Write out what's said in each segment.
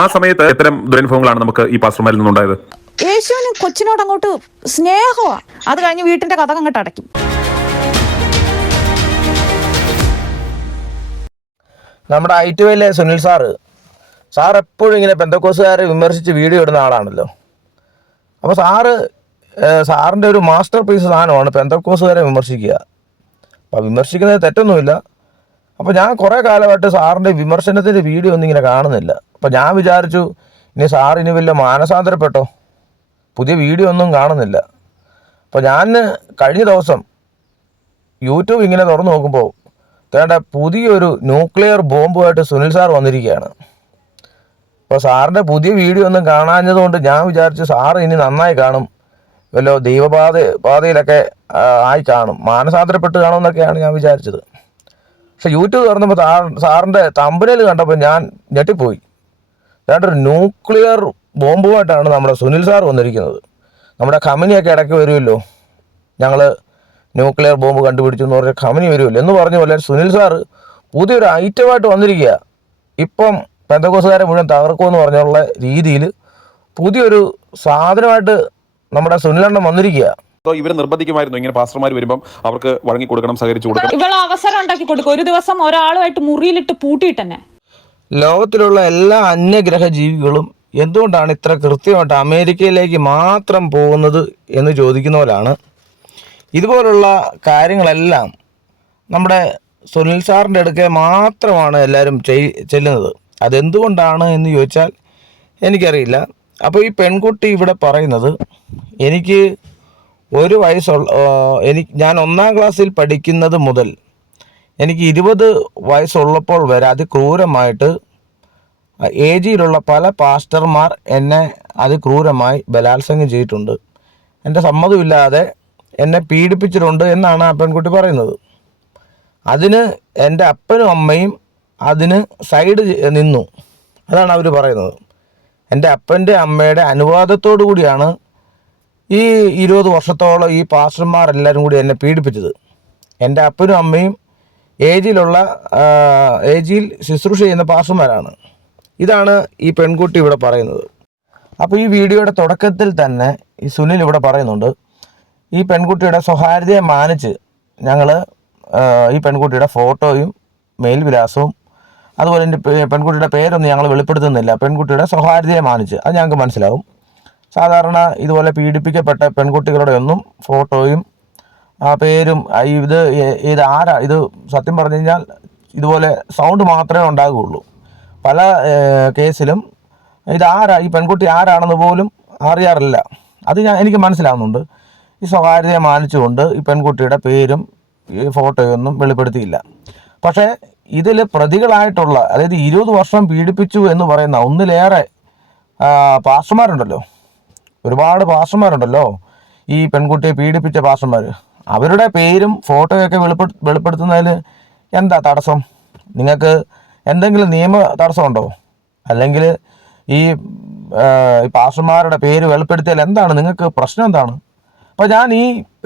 ആ സമയത്ത് ഇത്തരം ദുരനുഭവങ്ങളാണ് നമുക്ക് ഈ പാസ്റ്റർമാരിൽ നിന്നുണ്ടായത്? യേശുവിന് കൊച്ചിനോട് അങ്ങോട്ട് സ്നേഹമാ. അത് കഴിഞ്ഞ് വീട്ടിന്റെ കഥ അങ്ങോട്ട് അടയ്ക്കും. നമ്മുടെ ഐ ടി വൈയിലെ സുനിൽ സാറ്. സാർ എപ്പോഴും ഇങ്ങനെ പെന്തക്കോസുകാരെ വിമർശിച്ച് വീഡിയോ ഇടുന്ന ആളാണല്ലോ. അപ്പോൾ സാറ് സാറിന്റെ സാറിന്റെ ഒരു മാസ്റ്റർ പീസ് സാധനമാണ് പെന്തക്കോസുകാരെ വിമർശിക്കുക. അപ്പോൾ വിമർശിക്കുന്നത് തെറ്റൊന്നുമില്ല. അപ്പോൾ ഞാൻ കുറേ കാലമായിട്ട് സാറിന്റെ വിമർശനത്തിന്റെ വീഡിയോ ഒന്നും ഇങ്ങനെ കാണുന്നില്ല. അപ്പോൾ ഞാൻ വിചാരിച്ചു ഇനി സാറിന് വല്ല മാനസാന്തരപ്പെട്ടോ? പുതിയ വീഡിയോ ഒന്നും കാണുന്നില്ല. അപ്പോൾ ഞാൻ കഴിഞ്ഞ ദിവസം യൂട്യൂബ് ഇങ്ങനെ തുറന്നു നോക്കുമ്പോൾ തേണ്ട പുതിയൊരു ന്യൂക്ലിയർ ബോംബുമായിട്ട് സുനിൽ സാർ വന്നിരിക്കുകയാണ്. അപ്പോൾ സാറിന്റെ പുതിയ വീഡിയോ ഒന്നും കാണാഞ്ഞതുകൊണ്ട് ഞാൻ വിചാരിച്ചു സാർ ഇനി നന്നായി കാണും. വല്ലോ ദൈവപാത പാതയിലൊക്കെ ആയി കാണും. മാനസാന്തരപ്പെട്ട് കാണുമെന്നൊക്കെയാണ് ഞാൻ വിചാരിച്ചത്. പക്ഷെ യൂട്യൂബ് തുറന്നപ്പോൾ സാർ സാറിന്റെ തമ്പനയിൽ കണ്ടപ്പോൾ ഞാൻ ഞെട്ടിപ്പോയി. ഒരു ന്യൂക്ലിയർ ബോംബുമായിട്ടാണ് നമ്മുടെ സുനിൽ സാർ വന്നിരിക്കുന്നത്. നമ്മുടെ കമ്പനിയൊക്കെ ഇടയ്ക്ക് വരുമല്ലോ. ഞങ്ങൾ ന്യൂക്ലിയർ ബോംബ് കണ്ടുപിടിച്ചു എന്ന് പറഞ്ഞ കമ്പനി വരുമല്ലോ എന്ന് പറഞ്ഞ പോലെ സുനിൽ സാറ് പുതിയൊരു ഐറ്റമായിട്ട് വന്നിരിക്കുക. ഇപ്പം പെന്തകോസുകാരെ മുഴുവൻ തകർക്കുമെന്ന് പറഞ്ഞുള്ള രീതിയിൽ പുതിയൊരു സാധനമായിട്ട് നമ്മുടെ സുനിലെണ്ണം വന്നിരിക്കുക. അതോ ഇവരെ നിർബന്ധിക്കുമായിരുന്നു ഇങ്ങനെ പാസ്റ്റർമാർ വരുമ്പം അവർക്ക് വഴങ്ങി കൊടുക്കണം സഹകരിച്ചു കൊടുക്കണം. ഇവൾ അവസരം ഉണ്ടാക്കി കൊടുക്കും. ഒരു ദിവസം ഒരാളുമായിട്ട് മുറിയിലിട്ട് പൂട്ടിയിട്ടെന്നെ ലോകത്തിലുള്ള എല്ലാ അന്യഗ്രഹ ജീവികളും എന്തുകൊണ്ടാണ് ഇത്ര കൃത്യമായിട്ട് അമേരിക്കയിലേക്ക് മാത്രം പോകുന്നത് എന്ന് ചോദിക്കുന്നവരാണ്. ഇതുപോലുള്ള കാര്യങ്ങളെല്ലാം നമ്മുടെ സുനിൽ സാറിന്റെ അടുക്കെ മാത്രമാണ് എല്ലാവരും ചെയ് ചെല്ലുന്നത്. അതെന്തുകൊണ്ടാണ് എന്ന് ചോദിച്ചാൽ എനിക്കറിയില്ല. അപ്പോൾ ഈ പെൺകുട്ടി ഇവിടെ പറയുന്നത് എനിക്ക് ഒരു വയസ്സുള്ള എനിക്ക് ഞാൻ ഒന്നാം ക്ലാസ്സിൽ പഠിക്കുന്നത് മുതൽ എനിക്ക് ഇരുപത് വയസ്സുള്ളപ്പോൾ വരെ അതിക്രൂരമായിട്ട് എ പല പാസ്റ്റർമാർ എന്നെ അതിക്രൂരമായി ബലാത്സംഗം ചെയ്തിട്ടുണ്ട്. എന്റെ സമ്മതമില്ലാതെ എന്നെ പീഡിപ്പിച്ചിട്ടുണ്ട് എന്നാണ് ആ പെൺകുട്ടി പറയുന്നത്. അതിന് എന്റെ അപ്പനും അമ്മയും അതിന് സൈഡ് നിന്നു. അതാണ് അവർ പറയുന്നത്. എന്റെ അപ്പന്റെ അമ്മയുടെ അനുവാദത്തോടു കൂടിയാണ് ഈ ഇരുപത് വർഷത്തോളം ഈ പാസ്റ്റർമാരെല്ലാവരും കൂടി എന്നെ പീഡിപ്പിച്ചത്. എന്റെ അപ്പനും അമ്മയും ഏജിലുള്ള ഏജിയിൽ ശുശ്രൂഷ ചെയ്യുന്ന പാസ്റ്റർമാരാണ്. ഇതാണ് ഈ പെൺകുട്ടി ഇവിടെ പറയുന്നത്. അപ്പോൾ ഈ വീഡിയോയുടെ തുടക്കത്തിൽ തന്നെ ഈ സുനിൽ ഇവിടെ പറയുന്നുണ്ട് ഈ പെൺകുട്ടിയുടെ സ്വകാര്യതയെ മാനിച്ച് ഞങ്ങൾ ഈ പെൺകുട്ടിയുടെ ഫോട്ടോയും മെയിൽ മേൽവിലാസവും അതുപോലെ എന്റെ പെൺകുട്ടിയുടെ പേരൊന്നും ഞങ്ങൾ വെളിപ്പെടുത്തുന്നില്ല. പെൺകുട്ടിയുടെ സ്വകാര്യതയെ മാനിച്ച്. അത് ഞങ്ങൾക്ക് മനസ്സിലാവും. സാധാരണ ഇതുപോലെ പീഡിപ്പിക്കപ്പെട്ട പെൺകുട്ടികളുടെ ഒന്നും ഫോട്ടോയും ആ പേരും ഇത് ഇത് ആരാ ഇത് സത്യം പറഞ്ഞു കഴിഞ്ഞാൽ ഇതുപോലെ സൗണ്ട് മാത്രമേ ഉണ്ടാകുകയുള്ളൂ പല കേസിലും ഇത് ആരാ ഈ പെൺകുട്ടി ആരാണെന്ന് പോലും അറിയാറില്ല. അത് ഞാൻ എനിക്ക് മനസ്സിലാവുന്നുണ്ട്. ഈ സ്വകാര്യതയെ മാനിച്ചുകൊണ്ട് ഈ പെൺകുട്ടിയുടെ പേരും ഈ ഫോട്ടോയൊന്നും വെളിപ്പെടുത്തിയില്ല. പക്ഷേ ഇതിൽ പ്രതികളായിട്ടുള്ള അതായത് ഇരുപത് വർഷം പീഡിപ്പിച്ചു എന്ന് പറയുന്ന ഒന്നിലേറെ പാസ്റ്റർമാരുണ്ടല്ലോ. ഒരുപാട് പാസ്റ്റർമാരുണ്ടല്ലോ. ഈ പെൺകുട്ടിയെ പീഡിപ്പിച്ച പാസ്റ്റർമാർ അവരുടെ പേരും ഫോട്ടോയൊക്കെ വെളിപ്പെടു വെളിപ്പെടുത്തുന്നതിൽ എന്താ തടസ്സം? നിങ്ങൾക്ക് എന്തെങ്കിലും നിയമ തടസ്സമുണ്ടോ? അല്ലെങ്കിൽ ഈ പാസ്റ്റർമാരുടെ പേര് വെളിപ്പെടുത്തിയാൽ എന്താണ്? നിങ്ങൾക്ക് പ്രശ്നം എന്താണ്? അപ്പോൾ ഞാൻ ഈ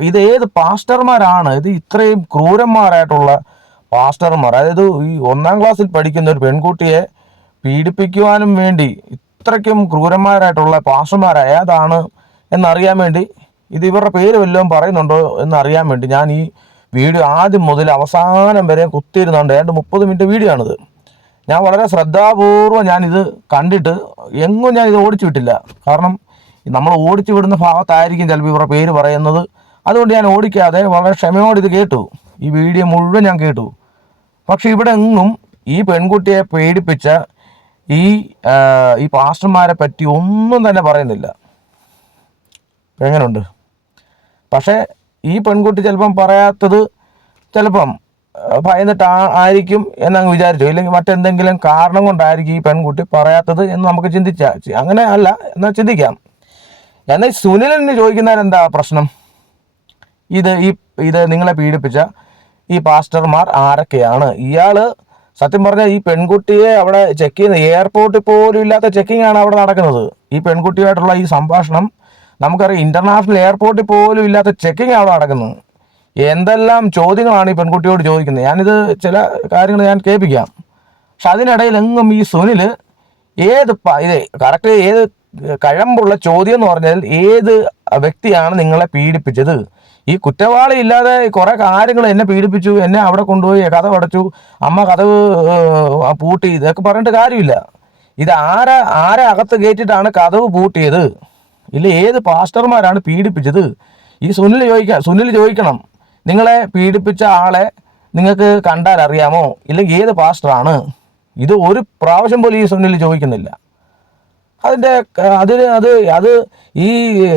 ഇത് ഏത് പാസ്റ്റർമാരാണ്? ഇത് ഇത്രയും ക്രൂരന്മാരായിട്ടുള്ള പാസ്റ്റർമാർ. അതായത് ഈ ഒന്നാം ക്ലാസ്സിൽ പഠിക്കുന്ന ഒരു പെൺകുട്ടിയെ പീഡിപ്പിക്കുവാനും വേണ്ടി ഇത്രയ്ക്കും ക്രൂരന്മാരായിട്ടുള്ള പാഷന്മാരായ അതാണ് എന്നറിയാൻ വേണ്ടി ഇത് ഇവരുടെ പേര് വല്ലതും പറയുന്നുണ്ടോ എന്നറിയാൻ വേണ്ടി ഞാൻ ഈ വീഡിയോ ആദ്യം മുതൽ അവസാനം വരെ കുത്തിയിരുന്നുണ്ട് ഏതാണ്ട് മുപ്പത് മിനിറ്റ് വീഡിയോ ആണിത്. ഞാൻ വളരെ ശ്രദ്ധാപൂർവം ഞാനിത് കണ്ടിട്ട് എങ്ങും ഞാൻ ഇത് ഓടിച്ചു വിട്ടില്ല. കാരണം നമ്മൾ ഓടിച്ചു വിടുന്ന ഭാഗത്തായിരിക്കും ചിലപ്പോൾ ഇവരുടെ പേര് പറയുന്നത്. അതുകൊണ്ട് ഞാൻ ഓടിക്കാതെ വളരെ ക്ഷമയോടെ ഇത് കേട്ടു. ഈ വീഡിയോ മുഴുവൻ ഞാൻ കേട്ടു. പക്ഷെ ഇവിടെ എങ്ങും ഈ പെൺകുട്ടിയെ പേടിപ്പിച്ച ഈ ഈ പാസ്റ്റർമാരെ പറ്റി ഒന്നും തന്നെ പറയുന്നില്ല. എങ്ങനെയുണ്ട് പക്ഷേ ഈ പെൺകുട്ടി ചിലപ്പം പറയാത്തത് ചിലപ്പം ഭയന്നിട്ട് ആയിരിക്കും എന്നങ്ങ് വിചാരിച്ചു. ഇല്ലെങ്കിൽ മറ്റെന്തെങ്കിലും കാരണം കൊണ്ടായിരിക്കും ഈ പെൺകുട്ടി പറയാത്തത് എന്ന് നമുക്ക് ചിന്തിച്ചാ അങ്ങനെ അല്ല എന്നാൽ ചിന്തിക്കാം. എന്നാൽ സുനിലിന് ചോദിക്കുന്നതിന് എന്താ പ്രശ്നം? ഇത് ഈ ഇത് നിങ്ങളെ പീഡിപ്പിച്ച ഈ പാസ്റ്റർമാർ ആരൊക്കെയാണ്? ഇയാൾ സത്യം പറഞ്ഞാൽ ഈ പെൺകുട്ടിയെ അവിടെ ചെക്ക് ചെയ്യുന്ന എയർപോർട്ടിൽ പോലും ഇല്ലാത്ത ചെക്കിംഗ് ആണ് അവിടെ നടക്കുന്നത്. ഈ പെൺകുട്ടിയായിട്ടുള്ള ഈ സംഭാഷണം നമുക്കറിയാം ഇന്റർനാഷണൽ എയർപോർട്ടിൽ പോലും ഇല്ലാത്ത ചെക്കിംഗ് അവിടെ നടക്കുന്നത്. എന്തെല്ലാം ചോദ്യങ്ങളാണ് ഈ പെൺകുട്ടിയോട് ചോദിക്കുന്നത്? ഞാനിത് ചില കാര്യങ്ങൾ ഞാൻ കേൾപ്പിക്കാം. പക്ഷെ അതിനിടയിൽ എങ്ങും ഈ സുനിൽ ഏത് ഇത് കറക്റ്റ് ഏത് കഴമ്പുള്ള ചോദ്യം എന്ന് പറഞ്ഞാൽ ഏത് വ്യക്തിയാണ് നിങ്ങളെ പീഡിപ്പിച്ചത്? ഈ കുറ്റവാളി ഇല്ലാതെ കുറേ കാര്യങ്ങൾ എന്നെ പീഡിപ്പിച്ചു എന്നെ അവിടെ കൊണ്ടുപോയി കഥ അടച്ചു അമ്മ കഥ പൂട്ടി ഇതൊക്കെ പറഞ്ഞിട്ട് കാര്യമില്ല. ഇത് ആരെ ആരെ അകത്ത് കയറ്റിയിട്ടാണ് കഥവ് പൂട്ടിയത്? ഇല്ല ഏത് പാസ്റ്റർമാരാണ് പീഡിപ്പിച്ചത്? ഈ സുനിൽ ചോദിക്ക സുനിൽ ചോദിക്കണം. നിങ്ങളെ പീഡിപ്പിച്ച ആളെ നിങ്ങൾക്ക് കണ്ടാൽ അറിയാമോ? ഇല്ലെങ്കിൽ ഏത് പാസ്റ്ററാണ്? ഇത് ഒരു പ്രാവശ്യം പോലും ഈ സുനിൽ ചോദിക്കുന്നില്ല. അതിന്റെ അതിന് അത് അത് ഈ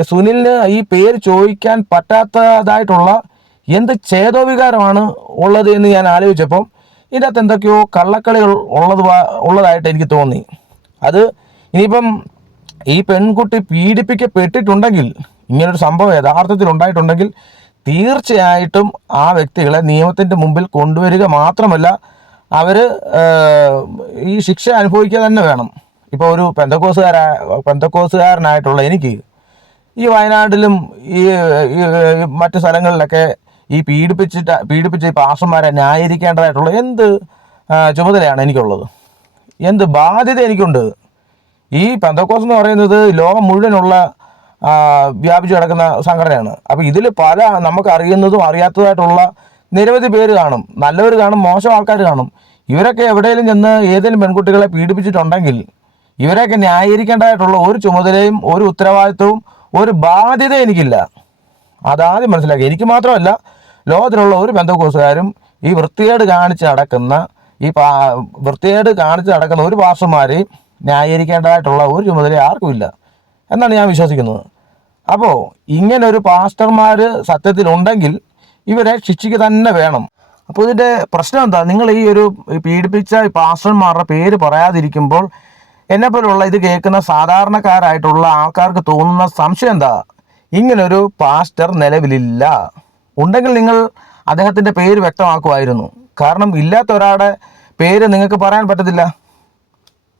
സുനിലിന് ഈ പേര് ചോദിക്കാൻ പറ്റാത്തതായിട്ടുള്ള എന്ത് ചേതോവികാരമാണ് ഉള്ളത് എന്ന് ഞാൻ ആലോചിച്ചപ്പം ഇതിന്റെ അകത്ത് എന്തൊക്കെയോ കള്ളക്കളികൾ ഉള്ളത് ഉള്ളതായിട്ട് എനിക്ക് തോന്നി. അത് ഇനിയിപ്പം ഈ പെൺകുട്ടി പീഡിപ്പിക്കപ്പെട്ടിട്ടുണ്ടെങ്കിൽ ഇങ്ങനൊരു സംഭവം യഥാർത്ഥത്തിൽ ഉണ്ടായിട്ടുണ്ടെങ്കിൽ തീർച്ചയായിട്ടും ആ വ്യക്തികളെ നിയമത്തിന്റെ മുമ്പിൽ കൊണ്ടുവരിക മാത്രമല്ല അവർ ഈ ശിക്ഷ അനുഭവിക്കുക തന്നെ വേണം. ഇപ്പോൾ ഒരു പെന്തക്കോസുകാരാ പെന്തക്കോസുകാരനായിട്ടുള്ള എനിക്ക് ഈ വയനാട്ടിലും ഈ മറ്റു സ്ഥലങ്ങളിലൊക്കെ ഈ പീഡിപ്പിച്ചിട്ട് പീഡിപ്പിച്ച ഈ പാസ്റ്റർമാരെ ന്യായീകരിക്കേണ്ടതായിട്ടുള്ള എന്ത് ചുമതലയാണ് എനിക്കുള്ളത്. എന്ത് ബാധ്യത എനിക്കുണ്ട്. ഈ പെന്തക്കോസ് എന്ന് പറയുന്നത് ലോകം മുഴുവനുള്ള വ്യാപിച്ചു കിടക്കുന്ന സംഘടനയാണ്. അപ്പോൾ ഇതിൽ പല നമുക്ക് അറിയുന്നതും അറിയാത്തതായിട്ടുള്ള നിരവധി പേര് കാണും. നല്ലവർ കാണും മോശം ആൾക്കാർ കാണും. ഇവരൊക്കെ എവിടെയെങ്കിലും ചെന്ന് ഏതെങ്കിലും പെൺകുട്ടികളെ പീഡിപ്പിച്ചിട്ടുണ്ടെങ്കിൽ ഇവരെയൊക്കെ ന്യായീകരിക്കേണ്ടതായിട്ടുള്ള ഒരു ചുമതലയും ഒരു ഉത്തരവാദിത്വവും ഒരു ബാധ്യത എനിക്കില്ല. അതാദ്യം മനസ്സിലാക്കി. എനിക്ക് മാത്രമല്ല ലോകത്തിലുള്ള ഒരു ബന്ധുക്കോസുകാരും ഈ വൃത്തികേട് കാണിച്ച് നടക്കുന്ന ഈ പാ വൃത്തികേട് കാണിച്ച് നടക്കുന്ന ഒരു പാസ്റ്റർമാരെയും ന്യായീകരിക്കേണ്ടതായിട്ടുള്ള ഒരു ചുമതല ആർക്കുമില്ല എന്നാണ് ഞാൻ വിശ്വസിക്കുന്നത്. അപ്പോൾ ഇങ്ങനെ ഒരു പാസ്റ്റർമാർ സത്യത്തിലുണ്ടെങ്കിൽ ഇവരെ ശിക്ഷിക്കുക തന്നെ വേണം. അപ്പോൾ ഇതിന്റെ പ്രശ്നം എന്താ? നിങ്ങൾ ഈ ഒരു പീഡിപ്പിച്ച പാസ്റ്റർമാരുടെ പേര് പറയാതിരിക്കുമ്പോൾ എന്നെപ്പോലുള്ള ഇത് കേൾക്കുന്ന സാധാരണക്കാരായിട്ടുള്ള ആൾക്കാർക്ക് തോന്നുന്ന സംശയം എന്താ? ഇങ്ങനൊരു പാസ്റ്റർ നിലവിലില്ല. ഉണ്ടെങ്കിൽ നിങ്ങൾ അദ്ദേഹത്തിന്റെ പേര് വ്യക്തമാക്കുമായിരുന്നു. കാരണം ഇല്ലാത്ത ഒരാളുടെ പേര് നിങ്ങൾക്ക് പറയാൻ പറ്റത്തില്ല.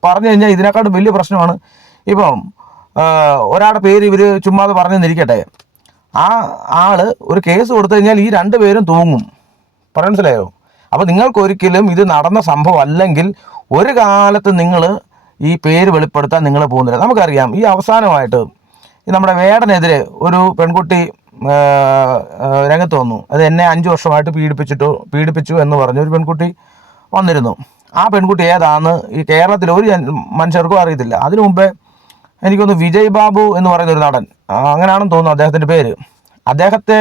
പറഞ്ഞു കഴിഞ്ഞാൽ ഇതിനേക്കാളും വലിയ പ്രശ്നമാണ്. ഇപ്പം ഒരാളുടെ പേര് ഇവർ ചുമ്മാതെ പറഞ്ഞെന്നിരിക്കട്ടെ ആ ആൾ ഒരു കേസ് കൊടുത്തു കഴിഞ്ഞാൽ ഈ രണ്ട് പേരും തൂങ്ങും. പറയാൻ മനസ്സിലായോ? അപ്പോൾ നിങ്ങൾക്കൊരിക്കലും ഇത് നടന്ന സംഭവം അല്ലെങ്കിൽ ഒരു കാലത്ത് നിങ്ങൾ ഈ പേര് വെളിപ്പെടുത്താൻ നിങ്ങൾ പോകുന്നില്ല. നമുക്കറിയാം ഈ അവസാനമായിട്ട് നമ്മുടെ വേടനെതിരെ ഒരു പെൺകുട്ടി രംഗത്ത് വന്നു. അത് എന്നെ അഞ്ച് വർഷമായിട്ട് പീഡിപ്പിച്ചിട്ടു പീഡിപ്പിച്ചു എന്ന് പറഞ്ഞ ഒരു പെൺകുട്ടി വന്നിരുന്നു. ആ പെൺകുട്ടി ഏതാന്ന് ഈ കേരളത്തിൽ ഒരു മനുഷ്യർക്കും അറിയത്തില്ല. അതിനു മുമ്പേ എനിക്കൊന്ന് വിജയ് ബാബു എന്ന് പറയുന്ന ഒരു നടൻ അങ്ങനെയാണെന്ന് തോന്നുന്നു അദ്ദേഹത്തിന്റെ പേര്. അദ്ദേഹത്തെ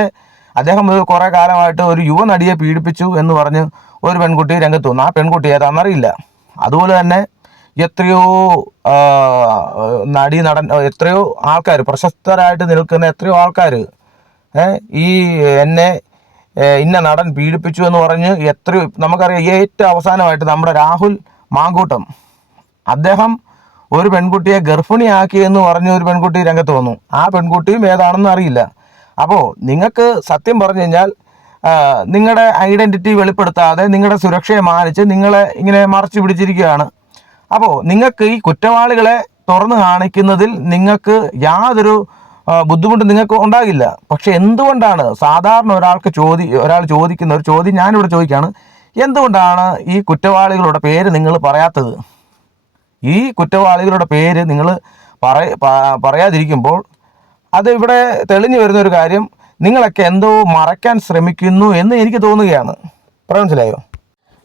അദ്ദേഹം കുറേ കാലമായിട്ട് ഒരു യുവനടിയെ പീഡിപ്പിച്ചു എന്ന് പറഞ്ഞ് ഒരു പെൺകുട്ടി രംഗത്ത് വന്നു. ആ പെൺകുട്ടി ഏതാണെന്നറിയില്ല അതുപോലെ തന്നെ എത്രയോ നടി നടൻ എത്രയോ ആൾക്കാർ പ്രശസ്തരായിട്ട് നിൽക്കുന്ന എത്രയോ ആൾക്കാർ ഈ എന്നെ ഇന്ന നടൻ പീഡിപ്പിച്ചു എന്ന് പറഞ്ഞ് എത്രയോ നമുക്കറിയാം ഏറ്റവും അവസാനമായിട്ട് നമ്മുടെ രാഹുൽ മാങ്കൂട്ടം. അദ്ദേഹം ഒരു പെൺകുട്ടിയെ ഗർഭിണിയാക്കി എന്ന് പറഞ്ഞ് ഒരു പെൺകുട്ടി രംഗത്ത് വന്നു. ആ പെൺകുട്ടിയും ഏതാണെന്ന് അറിയില്ല. അപ്പോൾ നിങ്ങൾക്ക് സത്യം പറഞ്ഞു കഴിഞ്ഞാൽ നിങ്ങളുടെ ഐഡന്റിറ്റി വെളിപ്പെടുത്താതെ നിങ്ങളുടെ സുരക്ഷയെ മാനിച്ച് നിങ്ങളെ ഇങ്ങനെ മറച്ചു പിടിച്ചിരിക്കുകയാണ്. അപ്പോൾ നിങ്ങൾക്ക് ഈ കുറ്റവാളികളെ തുറന്നു കാണിക്കുന്നതിൽ നിങ്ങൾക്ക് യാതൊരു ബുദ്ധിമുട്ട് നിങ്ങൾക്ക് ഉണ്ടാകില്ല. പക്ഷെ എന്തുകൊണ്ടാണ് സാധാരണ ഒരാൾക്ക് ചോദി ഒരാൾ ചോദിക്കുന്ന ഒരു ചോദ്യം ഞാനിവിടെ ചോദിക്കുകയാണ്. എന്തുകൊണ്ടാണ് ഈ കുറ്റവാളികളുടെ പേര് നിങ്ങൾ പറയാത്തത്? ഈ കുറ്റവാളികളുടെ പേര് നിങ്ങൾ പറയ പറയാതിരിക്കുമ്പോൾ അത് ഇവിടെ തെളിഞ്ഞു വരുന്ന ഒരു കാര്യം നിങ്ങളൊക്കെ എന്തോ മറയ്ക്കാൻ ശ്രമിക്കുന്നു എന്ന് എനിക്ക് തോന്നുകയാണ്. മനസ്സിലായോ?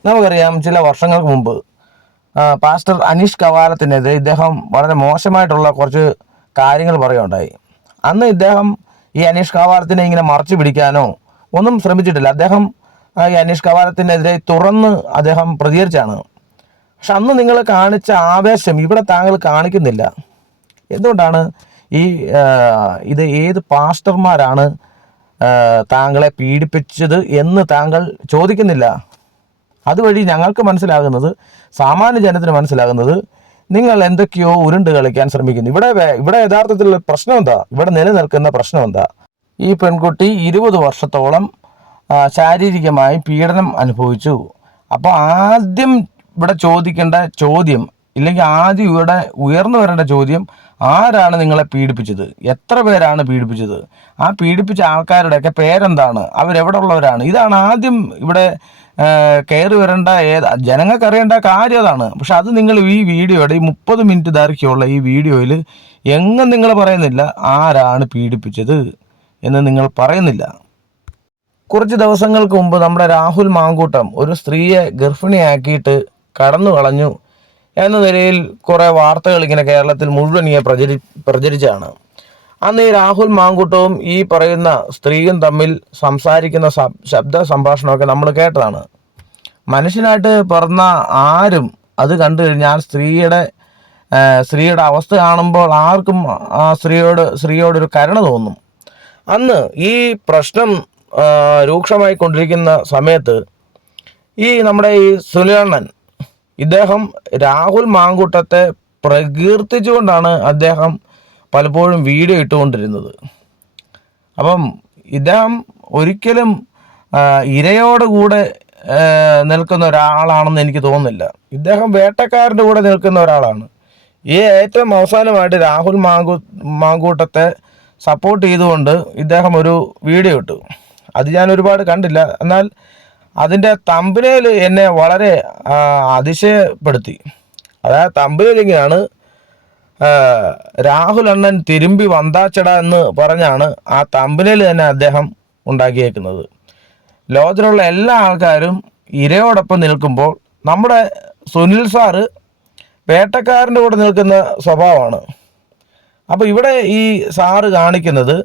നമുക്കറിയാം ചില വർഷങ്ങൾക്ക് മുമ്പ് പാസ്റ്റർ അനീഷ് കവാലത്തിനെതിരെ ഇദ്ദേഹം വളരെ മോശമായിട്ടുള്ള കുറച്ച് കാര്യങ്ങൾ പറയുകയുണ്ടായി. അന്ന് ഇദ്ദേഹം ഈ അനീഷ് കവാലത്തിനെ ഇങ്ങനെ മറച്ചു പിടിക്കാനോ ഒന്നും ശ്രമിച്ചിട്ടില്ല. അദ്ദേഹം ഈ അനീഷ് കവാലത്തിനെതിരെ തുറന്ന് അദ്ദേഹം പ്രതികരിച്ചാണ്. പക്ഷെ അന്ന് നിങ്ങൾ കാണിച്ച ആവേശം ഇവിടെ താങ്കൾ കാണിക്കുന്നില്ല. എന്തുകൊണ്ടാണ് ഈ ഇത് ഏത് പാസ്റ്റർമാരാണ് താങ്കളെ പീഡിപ്പിച്ചത് എന്ന് താങ്കൾ ചോദിക്കുന്നില്ല? അതുവഴി ഞങ്ങൾക്ക് മനസ്സിലാകുന്നത് സാമാന്യ ജനത്തിന് മനസ്സിലാകുന്നത് നിങ്ങൾ എന്തൊക്കെയോ ഉരുണ്ട് കളിക്കാൻ ശ്രമിക്കുന്നു. ഇവിടെ ഇവിടെ യഥാർത്ഥത്തിലുള്ള പ്രശ്നം എന്താ? ഇവിടെ നിലനിൽക്കുന്ന പ്രശ്നം എന്താ? ഈ പെൺകുട്ടി ഇരുപത് വർഷത്തോളം ശാരീരികമായി പീഡനം അനുഭവിച്ചു. അപ്പോൾ ആദ്യം ഇവിടെ ചോദിക്കേണ്ട ചോദ്യം ഇല്ലെങ്കിൽ ആദ്യം ഇവിടെ ഉയർന്നു വരേണ്ട ചോദ്യം ആരാണ് നിങ്ങളെ പീഡിപ്പിച്ചത്? എത്ര പേരാണ് പീഡിപ്പിച്ചത്? ആ പീഡിപ്പിച്ച ആൾക്കാരുടെയൊക്കെ പേരെന്താണ്? അവരെവിടെ ഉള്ളവരാണ് ഇതാണ് ആദ്യം ഇവിടെ കയറി വരേണ്ട ഏത് ജനങ്ങൾക്ക് അറിയേണ്ട കാര്യം അതാണ്. പക്ഷെ അത് നിങ്ങൾ ഈ വീഡിയോയുടെ ഈ മുപ്പത് മിനിറ്റ് ദൈർഘ്യമുള്ള ഈ വീഡിയോയിൽ എങ്ങും നിങ്ങൾ പറയുന്നില്ല ആരാണ് പീഡിപ്പിച്ചത് എന്ന് നിങ്ങൾ പറയുന്നില്ല. കുറച്ച് ദിവസങ്ങൾക്ക് മുമ്പ് നമ്മുടെ രാഹുൽ മാങ്കൂട്ടം ഒരു സ്ത്രീയെ ഗർഭിണിയാക്കിയിട്ട് കടന്നു കളഞ്ഞു എന്ന നിലയിൽ കുറേ വാർത്തകൾ ഇങ്ങനെ കേരളത്തിൽ മുഴുവൻ ഇങ്ങനെ പ്രചരി പ്രചരിച്ചാണ്. അന്ന് ഈ രാഹുൽ മാങ്കുട്ടവും ഈ പറയുന്ന സ്ത്രീയും തമ്മിൽ സംസാരിക്കുന്ന ശബ്ദ സംഭാഷണമൊക്കെ നമ്മൾ കേട്ടതാണ്. മനുഷ്യനായിട്ട് പിറന്ന ആരും അത് കണ്ടു കഴിഞ്ഞാൽ സ്ത്രീയുടെ സ്ത്രീയുടെ അവസ്ഥ കാണുമ്പോൾ ആർക്കും ആ സ്ത്രീയോട് സ്ത്രീയോടൊരു കരുണ തോന്നും. അന്ന് ഈ പ്രശ്നം രൂക്ഷമായി കൊണ്ടിരിക്കുന്ന സമയത്ത് ഈ നമ്മുടെ ഈ സുനിലണ്ണൻ ഇദ്ദേഹം രാഹുൽ മാങ്കൂട്ടത്തെ പ്രകീർത്തിച്ചുകൊണ്ടാണ് അദ്ദേഹം പലപ്പോഴും വീഡിയോ ഇട്ടുകൊണ്ടിരുന്നത്. അപ്പം ഇദ്ദേഹം ഒരിക്കലും ഇരയോടുകൂടെ നിൽക്കുന്ന ഒരാളാണെന്ന് എനിക്ക് തോന്നുന്നില്ല. ഇദ്ദേഹം വേട്ടക്കാരന്റെ കൂടെ നിൽക്കുന്ന ഒരാളാണ്. ഈ ഏറ്റവും അവസാനമായിട്ട് രാഹുൽ മാങ്കൂ മാങ്കൂട്ടത്തെ സപ്പോർട്ട് ചെയ്തുകൊണ്ട് ഇദ്ദേഹം ഒരു വീഡിയോ ഇട്ടു. അത് ഞാൻ ഒരുപാട് കണ്ടില്ല. എന്നാൽ അതിന്റെ തമ്പനയിൽ എന്നെ വളരെ അതിശയപ്പെടുത്തി. അതായത് ആ, രാഹുൽ അണ്ണൻ തിരുമ്പി വന്താച്ചട എന്ന് പറഞ്ഞാണ് ആ തമ്പനയിൽ തന്നെ അദ്ദേഹം ഉണ്ടാക്കിയേക്കുന്നത്. ലോകത്തിലുള്ള എല്ലാ ആൾക്കാരും ഇരയോടൊപ്പം നിൽക്കുമ്പോൾ നമ്മുടെ സുനിൽ സാറ് വേട്ടക്കാരന്റെ കൂടെ നിൽക്കുന്ന സ്വഭാവമാണ്. അപ്പോൾ ഇവിടെ ഈ സാറ് കാണിക്കുന്നത്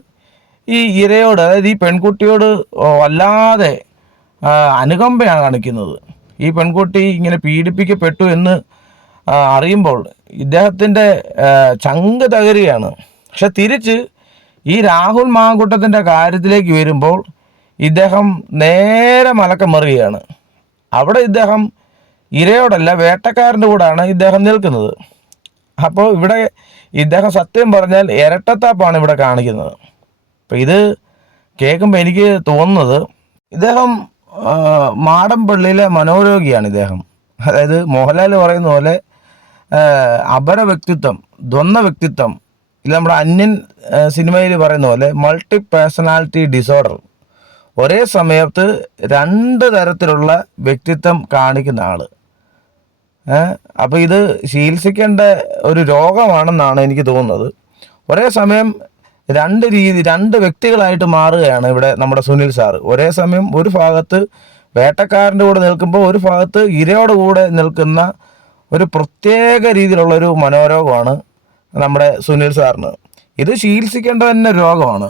ഈ ഇരയോട് അതായത് ഈ പെൺകുട്ടിയോട് വല്ലാതെ അനുകമ്പയാണ് കാണിക്കുന്നത്. ഈ പെൺകുട്ടി ഇങ്ങനെ പീഡിപ്പിക്കപ്പെട്ടു എന്ന് അറിയുമ്പോൾ ഇദ്ദേഹത്തിന്റെ ചങ്ക് തകരുകയാണ്. പക്ഷെ തിരിച്ച് ഈ രാഹുൽ മാങ്കൂട്ടത്തിന്റെ കാര്യത്തിലേക്ക് വരുമ്പോൾ ഇദ്ദേഹം നേരെ മലക്കം മറിയുകയാണ്. അവിടെ ഇദ്ദേഹം ഇരയോടല്ല വേട്ടക്കാരന്റെ കൂടാണ് ഇദ്ദേഹം നിൽക്കുന്നത്. അപ്പോൾ ഇവിടെ ഇദ്ദേഹം സത്യം പറഞ്ഞാൽ ഇരട്ടത്താപ്പാണ് ഇവിടെ കാണിക്കുന്നത്. അപ്പം ഇത് കേൾക്കുമ്പോൾ എനിക്ക് തോന്നുന്നത് ഇദ്ദേഹം മാടമ്പള്ളിയിലെ മനോരോഗിയാണ് ഇദ്ദേഹം. അതായത് മോഹൻലാൽ പറയുന്ന പോലെ അപര വ്യക്തിത്വം ദ്വന്ദ്വ വ്യക്തിത്വം ഇത് നമ്മുടെ അന്യൻ സിനിമയിൽ പറയുന്ന പോലെ മൾട്ടി പേഴ്സണാലിറ്റി ഡിസോർഡർ ഒരേ സമയത്ത് രണ്ട് തരത്തിലുള്ള വ്യക്തിത്വം കാണിക്കുന്ന ആൾ അപ്പോൾ ഇത് ചികിത്സിക്കേണ്ട ഒരു രോഗമാണെന്നാണ് എനിക്ക് തോന്നുന്നത്. ഒരേ സമയം രണ്ട് രീതി രണ്ട് വ്യക്തികളായിട്ട് മാറുകയാണ് ഇവിടെ നമ്മുടെ സുനിൽ സാറ്. ഒരേ സമയം ഒരു ഭാഗത്ത് വേട്ടക്കാരന്റെ കൂടെ നിൽക്കുമ്പോൾ ഒരു ഭാഗത്ത് ഇരയോട് കൂടെ നിൽക്കുന്ന ഒരു പ്രത്യേക രീതിയിലുള്ള ഒരു മനോരോഗമാണ് നമ്മുടെ സുനിൽ സാറിന്. ഇത് ചികിത്സിക്കേണ്ട തന്നെ രോഗമാണ്.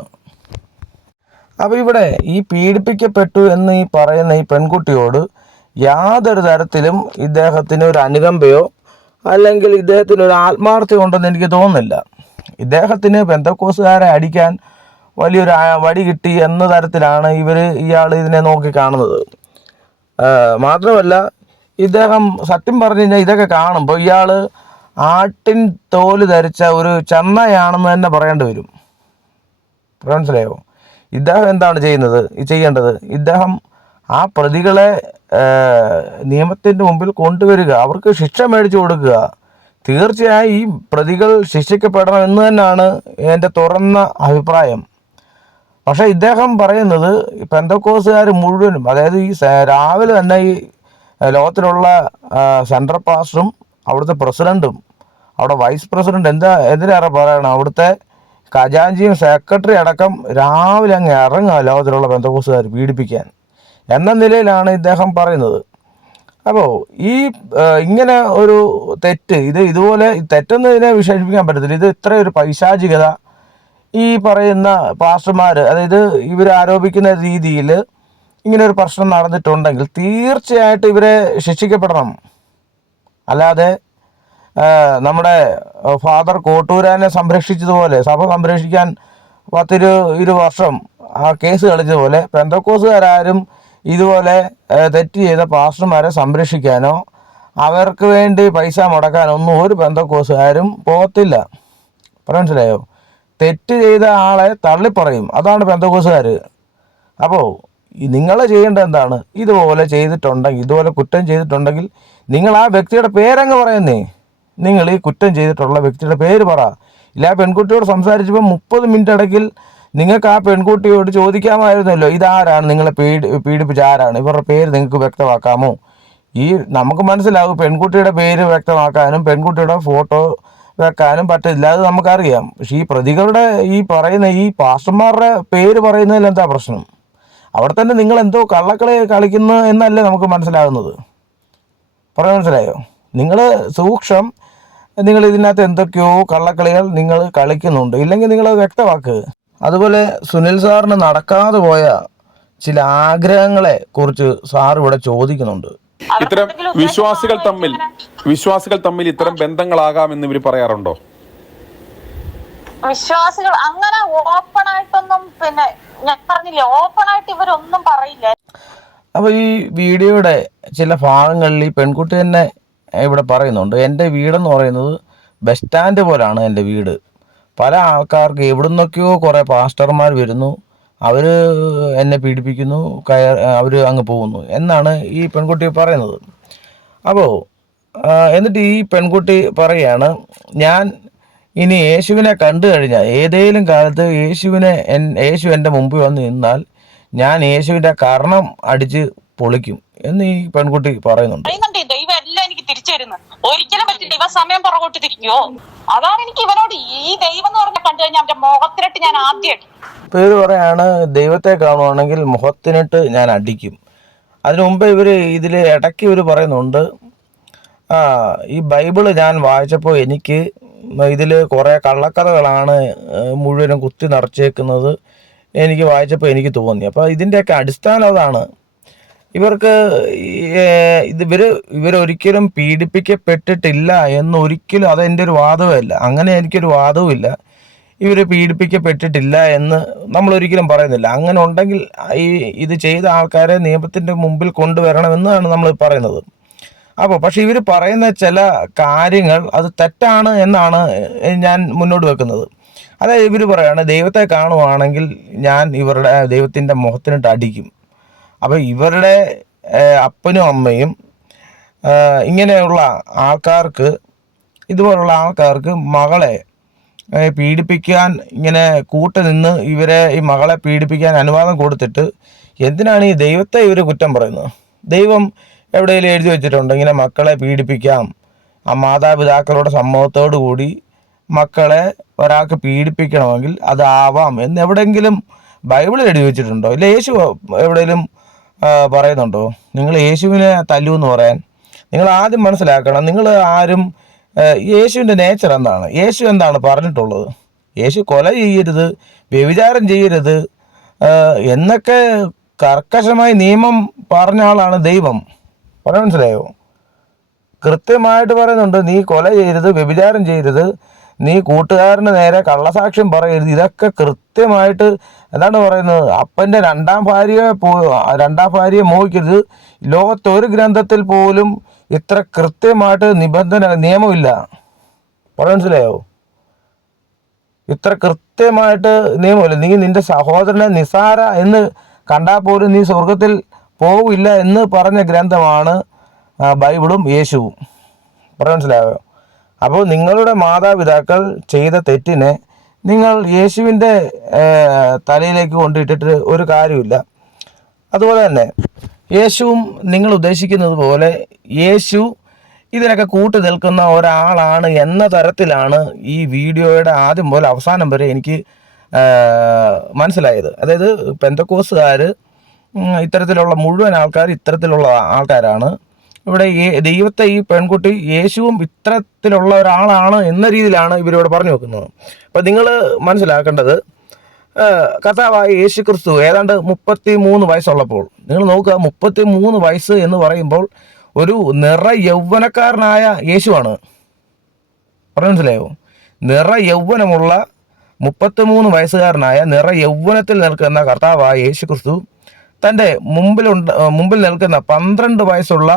അപ്പോൾ ഇവിടെ ഈ പീഡിപ്പിക്കപ്പെട്ടു എന്ന് ഈ പറയുന്ന ഈ പെൺകുട്ടിയോട് യാതൊരു തരത്തിലും ഇദ്ദേഹത്തിന് ഒരു അനുകമ്പയോ അല്ലെങ്കിൽ ഇദ്ദേഹത്തിന് ഒരു ആത്മാർത്ഥ്യം ഉണ്ടെന്ന് എനിക്ക് തോന്നുന്നില്ല. ഇദ്ദേഹത്തിന് ബന്ധക്കോസുകാരെ അടിക്കാൻ വലിയൊരു വടി കിട്ടി എന്ന തരത്തിലാണ് ഇവർ ഇയാൾ ഇതിനെ നോക്കി കാണുന്നത്. മാത്രമല്ല ഇദ്ദേഹം സത്യം പറഞ്ഞു കഴിഞ്ഞാൽ ഇതൊക്കെ കാണുമ്പോൾ ഇയാൾ ആട്ടിൻ തോൽ ധരിച്ച ഒരു ചെന്നയാണെന്ന് തന്നെ പറയേണ്ടി വരും. മനസ്സിലായോ? ഇദ്ദേഹം എന്താണ് ചെയ്യുന്നത്? ചെയ്യേണ്ടത് ഇദ്ദേഹം ആ പ്രതികളെ നിയമത്തിന്റെ മുമ്പിൽ കൊണ്ടുവരിക അവർക്ക് ശിക്ഷ മേടിച്ചു കൊടുക്കുക. തീർച്ചയായും ഈ പ്രതികൾ ശിക്ഷിക്കപ്പെടണം എന്ന് തന്നെയാണ് എന്റെ തുറന്ന അഭിപ്രായം. പക്ഷേ ഇദ്ദേഹം പറയുന്നത് പെന്തക്കോസുകാർ മുഴുവനും അതായത് ഈ രാവിലെ തന്നെ ഈ ലോകത്തിലുള്ള സെൻട്രൽ പാസ്റ്ററും അവിടുത്തെ പ്രസിഡന്റും അവിടെ വൈസ് പ്രസിഡന്റ് എന്താ എന്തിനേറെ പറയണം? അവിടുത്തെ ഖജാൻജിയും സെക്രട്ടറി അടക്കം രാവിലെ അങ്ങ് ഇറങ്ങുക ലോകത്തിലുള്ള ബന്ധക്കോസുകാർ പീഡിപ്പിക്കാൻ. എന്ന നിലയിലാണ് ഇദ്ദേഹം പറയുന്നത്. അപ്പോൾ ഈ ഇങ്ങനെ ഒരു തെറ്റ് ഇത് ഇതുപോലെ തെറ്റെന്ന് ഇതിനെ വിശേഷിപ്പിക്കാൻ പറ്റത്തില്ല. ഇത് ഇത്ര ഒരു പൈശാചികത. ഈ പറയുന്ന പാസ്റ്റർമാർ അതായത് ഇവർ ആരോപിക്കുന്ന രീതിയിൽ ഇങ്ങനെ ഒരു പ്രശ്നം നടന്നിട്ടുണ്ടെങ്കിൽ തീർച്ചയായിട്ടും ഇവരെ ശിക്ഷിക്കപ്പെടണം. അല്ലാതെ നമ്മുടെ ഫാദർ കോട്ടൂരാനെ സംരക്ഷിച്ചതുപോലെ സഭ സംരക്ഷിക്കാൻ പത്തിരു ഇരു വർഷം ആ കേസ് കളിച്ചതുപോലെ പെന്തക്കോസുകാരും ഇതുപോലെ തെറ്റ് ചെയ്ത പാസ്റ്റർമാരെ സംരക്ഷിക്കാനോ അവർക്ക് വേണ്ടി പൈസ മുടക്കാനോ ഒന്നും ഒരു പെന്തക്കോസുകാരും പോകത്തില്ല. മനസ്സിലായോ? തെറ്റ് ചെയ്ത ആളെ തള്ളിപ്പറയും. അതാണ് പെന്തക്കോസുകാർ അപ്പോൾ നിങ്ങൾ ചെയ്യേണ്ടത് എന്താണ്? ഇതുപോലെ ചെയ്തിട്ടുണ്ടെങ്കിൽ ഇതുപോലെ കുറ്റം ചെയ്തിട്ടുണ്ടെങ്കിൽ നിങ്ങൾ ആ വ്യക്തിയുടെ പേരങ്ങ് പറയുന്നേ. നിങ്ങൾ ഈ കുറ്റം ചെയ്തിട്ടുള്ള വ്യക്തിയുടെ പേര് പറ. ഇല്ല ആ പെൺകുട്ടിയോട് സംസാരിച്ചപ്പോൾ മുപ്പത് മിനിറ്റ് ഇടയ്ക്കിൽ നിങ്ങൾക്ക് ആ പെൺകുട്ടിയോട് ചോദിക്കാമായിരുന്നല്ലോ ഇതാരാണ് നിങ്ങളെ പീഡി പീഡിപ്പിച്ച ആരാണ്? ഇവരുടെ പേര് നിങ്ങൾക്ക് വ്യക്തമാക്കാമോ? ഈ നമുക്ക് മനസ്സിലാകും പെൺകുട്ടിയുടെ പേര് വ്യക്തമാക്കാനും പെൺകുട്ടിയുടെ ഫോട്ടോ വെക്കാനും പറ്റില്ല അത് നമുക്കറിയാം. പക്ഷേ ഈ പ്രതികളുടെ ഈ പറയുന്ന ഈ പാസ്റ്റർമാരുടെ പേര് പറയുന്നതിൽ എന്താ പ്രശ്നം? അവിടെ തന്നെ നിങ്ങൾ എന്തോ കള്ളക്കളി കളിക്കുന്നു എന്നല്ലേ നമുക്ക് മനസ്സിലാകുന്നത് പറയാൻ മനസ്സിലായോ? നിങ്ങൾ സൂക്ഷം നിങ്ങൾ ഇതിനകത്ത് എന്തൊക്കെയോ കള്ളക്കളികൾ നിങ്ങൾ കളിക്കുന്നുണ്ട്. ഇല്ലെങ്കിൽ നിങ്ങൾ വ്യക്തമാക്കുക അതുപോലെ സുനിൽ സാറിന് നടക്കാതെ പോയ ചില ആഗ്രഹങ്ങളെ കുറിച്ച് സാർ ഇവിടെ ചോദിക്കുന്നുണ്ട്. ഇത്തരം വിശ്വാസികൾ തമ്മിൽ വിശ്വാസികൾ തമ്മിൽ ഇത്തരം ബന്ധങ്ങളാകാമെന്ന് ഇവർ പറയാറുണ്ടോ? വിശ്വാസികൾ അങ്ങനെ ഓപ്പൺ ആയിട്ടൊന്നും പിന്നെ ഞാൻ ഓപ്പൺ പറയില്ല. അപ്പോൾ ഈ വീഡിയോയുടെ ചില ഭാഗങ്ങളിൽ ഈ പെൺകുട്ടി തന്നെ ഇവിടെ പറയുന്നുണ്ട് എന്റെ വീടെന്ന് പറയുന്നത് ബസ് സ്റ്റാൻഡ് പോലാണ് എന്റെ വീട്. പല ആൾക്കാർക്ക് എവിടെ നിന്നൊക്കെയോ കുറേ പാസ്റ്റർമാർ വരുന്നു അവർ എന്നെ പീഡിപ്പിക്കുന്നു കയർ അവർ അങ്ങ് പോകുന്നു എന്നാണ് ഈ പെൺകുട്ടി പറയുന്നത്. അപ്പോൾ എന്നിട്ട് ഈ പെൺകുട്ടി പറയാണ് ഞാൻ ഇനി യേശുവിനെ കണ്ടു കഴിഞ്ഞാൽ ഏതെങ്കിലും കാലത്ത് യേശുവിനെ എൻ യേശു എന്റെ മുമ്പിൽ വന്ന് നിന്നാൽ ഞാൻ യേശുവിന്റെ കർണം അടിച്ച് പൊളിക്കും എന്ന് ഈ പെൺകുട്ടി പറയുന്നുണ്ട്. പറയുന്നുണ്ട് ദൈവം എല്ലാം എനിക്ക് തിരിച്ചു തരുന്നു. ഒരിക്കലും പറ്റില്ല ഇവ സമയം പുറകോട്ട് തിരിക്കുവോ? അതാണ് എനിക്ക് ഇവനോട് ഈ ദൈവം എന്ന് പറഞ്ഞ കണ്ടു കഴിഞ്ഞാൽ അവന്റെ മുഖത്തിനിട്ട് ഞാൻ ആദ്യമായിട്ട് പേര് പറയാണ് ദൈവത്തെ കാണുവാണെങ്കിൽ മുഖത്തിനിട്ട് ഞാൻ അടിക്കും. അതിനു മുമ്പ് ഇവർ ഇതിൽ ഇടയ്ക്ക് ഇവർ പറയുന്നുണ്ട് ആ ഈ ബൈബിൾ ഞാൻ വായിച്ചപ്പോൾ എനിക്ക് ഇതിൽ കുറേ കള്ളക്കഥകളാണ് മുഴുവനും കുത്തി നിറച്ചേക്കുന്നത് എനിക്ക് വായിച്ചപ്പോൾ എനിക്ക് തോന്നി. അപ്പോൾ ഇതിന്റെയൊക്കെ അടിസ്ഥാനം അതാണ്. ഇവർക്ക് ഇത് ഇവർ ഇവരൊരിക്കലും പീഡിപ്പിക്കപ്പെട്ടിട്ടില്ല എന്നൊരിക്കലും അതെന്റെ ഒരു വാദവുമല്ല. അങ്ങനെ എനിക്കൊരു വാദവുമില്ല. ഇവർ പീഡിപ്പിക്കപ്പെട്ടിട്ടില്ല എന്ന് നമ്മൾ ഒരിക്കലും പറയുന്നില്ല. അങ്ങനെ ഉണ്ടെങ്കിൽ ഈ ഇത് ചെയ്ത ആൾക്കാരെ നിയമത്തിന്റെ മുമ്പിൽ കൊണ്ടുവരണമെന്നാണ് നമ്മൾ പറയുന്നത്. അപ്പോൾ പക്ഷെ ഇവർ പറയുന്ന ചില കാര്യങ്ങൾ അത് തെറ്റാണ് എന്നാണ് ഞാൻ മുന്നോട്ട് വെക്കുന്നത്. അതായത് ഇവർ പറയാണ് ദൈവത്തെ കാണുവാണെങ്കിൽ ഞാൻ ഇവരുടെ ദൈവത്തിന്റെ മുഖത്തിനിട്ട് അടിക്കും. അപ്പോൾ ഇവരുടെ അപ്പനും അമ്മയും ഇങ്ങനെയുള്ള ആൾക്കാർക്ക് ഇതുപോലുള്ള ആൾക്കാർക്ക് മകളെ പീഡിപ്പിക്കാൻ ഇങ്ങനെ കൂട്ട് നിന്ന് ഇവരെ ഈ മകളെ പീഡിപ്പിക്കാൻ അനുവാദം കൊടുത്തിട്ട് എന്തിനാണ് ഈ ദൈവത്തെ ഇവർ കുറ്റം പറയുന്നത്? ദൈവം എവിടെയെങ്കിലും എഴുതി വെച്ചിട്ടുണ്ട്. മക്കളെ പീഡിപ്പിക്കാം. ആ മാതാപിതാക്കളുടെ സമ്മതത്തോടു കൂടി മക്കളെ ഒരാൾക്ക് പീഡിപ്പിക്കണമെങ്കിൽ അതാവാം എന്ന് എവിടെയെങ്കിലും ബൈബിളിൽ എഴുതി വെച്ചിട്ടുണ്ടോ? ഇല്ല യേശു എവിടെയെങ്കിലും പറയുന്നുണ്ടോ? നിങ്ങൾ യേശുവിനെ തല്ലൂ എന്ന് പറയാൻ. നിങ്ങൾ ആദ്യം മനസ്സിലാക്കണം നിങ്ങൾ ആരും യേശുവിന്റെ നേച്ചർ എന്താണ്? യേശു എന്താണ് പറഞ്ഞിട്ടുള്ളത്? യേശു കൊല ചെയ്യരുത് വ്യഭിചാരം ചെയ്യരുത് എന്നൊക്കെ കർക്കശമായി നിയമം പറഞ്ഞ ആളാണ് ദൈവം. പറയാൻ മനസ്സിലായോ? കൃത്യമായിട്ട് പറയുന്നുണ്ട് നീ കൊല ചെയ്യരുത് വ്യഭിചാരം ചെയ്യരുത് നീ കൂട്ടുകാരന് നേരെ കള്ളസാക്ഷ്യം പറയരുത്. ഇതൊക്കെ കൃത്യമായിട്ട് എന്താണ് പറയുന്നത്? അപ്പന്റെ രണ്ടാം ഭാര്യയെ പോ രണ്ടാം ഭാര്യയെ മോഹിക്കരുത്. ലോകത്തൊരു ഗ്രന്ഥത്തിൽ പോലും ഇത്ര കൃത്യമായിട്ട് നിബന്ധന നിയമമില്ല. പറയാൻ മനസ്സിലായോ? ഇത്ര കൃത്യമായിട്ട് നിയമമില്ല. നീ നിന്റെ സഹോദരനെ നിസാര എന്ന് കണ്ടാൽ പോലും നീ സ്വർഗത്തിൽ പോവില്ല എന്ന് പറഞ്ഞ ഗ്രന്ഥമാണ് ബൈബിളും യേശുവും. പറഞ്ഞു മനസ്സിലായോ? അപ്പോൾ നിങ്ങളുടെ മാതാപിതാക്കൾ ചെയ്ത തെറ്റിനെ നിങ്ങൾ യേശുവിന്റെ തലയിലേക്ക് കൊണ്ടിട്ടിട്ട് ഒരു കാര്യമില്ല അതുപോലെ തന്നെ യേശുവും നിങ്ങൾ ഉദ്ദേശിക്കുന്നത് പോലെ യേശു ഇതിനൊക്കെ കൂട്ടു നിൽക്കുന്ന ഒരാളാണ് എന്ന തരത്തിലാണ് ഈ വീഡിയോയുടെ ആദ്യം പോലെ അവസാനം വരെ എനിക്ക് മനസ്സിലായത്. അതായത് പെന്തക്കോസുകാർ ഇത്തരത്തിലുള്ള മുഴുവൻ ആൾക്കാർ ഇത്തരത്തിലുള്ള ആൾക്കാരാണ്. ഇവിടെ ദൈവത്തെ ഈ പെൺകുട്ടി യേശുവും ഇത്തരത്തിലുള്ള ഒരാളാണ് എന്ന രീതിയിലാണ് ഇവരോട് പറഞ്ഞു വെക്കുന്നത്. അപ്പം നിങ്ങൾ മനസ്സിലാക്കേണ്ടത് കഥാവായ യേശു ക്രിസ്തു ഏതാണ്ട് മുപ്പത്തി മൂന്ന് വയസ്സുള്ളപ്പോൾ നിങ്ങൾ നോക്കുക മുപ്പത്തി മൂന്ന് വയസ്സ് എന്ന് പറയുമ്പോൾ ഒരു നിറ യൗവനക്കാരനായ യേശുവാണ്. പറഞ്ഞു മനസ്സിലായോ? നിറ യൗവനമുള്ള മുപ്പത്തിമൂന്ന് വയസ്സുകാരനായ നിറ യൗവനത്തിൽ നിൽക്കുന്ന കർത്താവായ യേശു ക്രിസ്തു തന്റെ മുമ്പിലുണ്ട് മുമ്പിൽ നിൽക്കുന്ന പന്ത്രണ്ട് വയസ്സുള്ള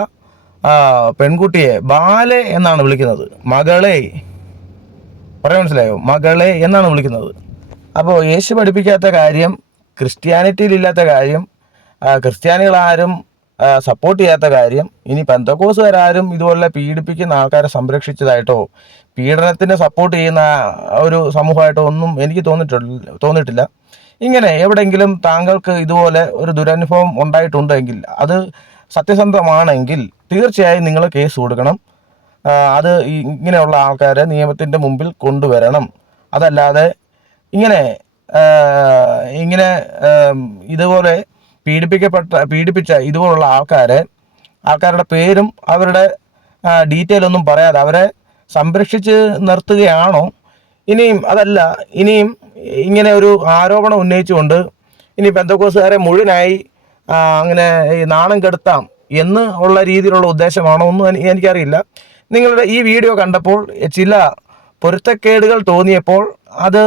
പെൺകുട്ടിയെ ബാലെ എന്നാണ് വിളിക്കുന്നത്. മകളെ. പറയാൻ മനസ്സിലായോ? മകളെ എന്നാണ് വിളിക്കുന്നത്. അപ്പോൾ യേശു പഠിപ്പിക്കാത്ത കാര്യം ക്രിസ്ത്യാനിറ്റിയിൽ ഇല്ലാത്ത കാര്യം ക്രിസ്ത്യാനികളാരും സപ്പോർട്ട് ചെയ്യാത്ത കാര്യം ഇനി പെന്തക്കോസുകാരും ഇതുപോലെ പീഡിപ്പിക്കുന്ന ആൾക്കാരെ സംരക്ഷിച്ചതായിട്ടോ പീഡനത്തിന് സപ്പോർട്ട് ചെയ്യുന്ന ഒരു സമൂഹമായിട്ടോ ഒന്നും എനിക്ക് തോന്നിട്ടില്ല തോന്നിയിട്ടില്ല ഇങ്ങനെ എവിടെയെങ്കിലും താങ്കൾക്ക് ഇതുപോലെ ഒരു ദുരനുഭവം ഉണ്ടായിട്ടുണ്ടെങ്കിൽ അത് സത്യസന്ധമാണെങ്കിൽ തീർച്ചയായും നിങ്ങൾ കേസ് കൊടുക്കണം. അത് ഇങ്ങനെയുള്ള ആൾക്കാരെ നിയമത്തിന്റെ മുമ്പിൽ കൊണ്ടുവരണം. അതല്ലാതെ ഇങ്ങനെ ഇങ്ങനെ ഇതുപോലെ പീഡിപ്പിക്കപ്പെട്ട പീഡിപ്പിച്ച ഇതുപോലുള്ള ആൾക്കാരെ ആൾക്കാരുടെ പേരും അവരുടെ ഡീറ്റെയിൽ ഒന്നും പറയാതെ അവരെ സംരക്ഷിച്ച് നിർത്തുകയാണോ? ഇനിയും അതല്ല ഇനിയും ഇങ്ങനെ ഒരു ആരോപണം ഉന്നയിച്ചുകൊണ്ട് ഇനി ബന്ധക്കോസുകാരെ മുഴുവനായി അങ്ങനെ ഈ നാണം കെടുത്താം എന്ന് ഉള്ള രീതിയിലുള്ള ഉദ്ദേശമാണോ ഒന്നും എനി- എനിക്കറിയില്ല. നിങ്ങളുടെ ഈ വീഡിയോ കണ്ടപ്പോൾ ചില പൊരുത്തക്കേടുകൾ തോന്നിയപ്പോൾ അത്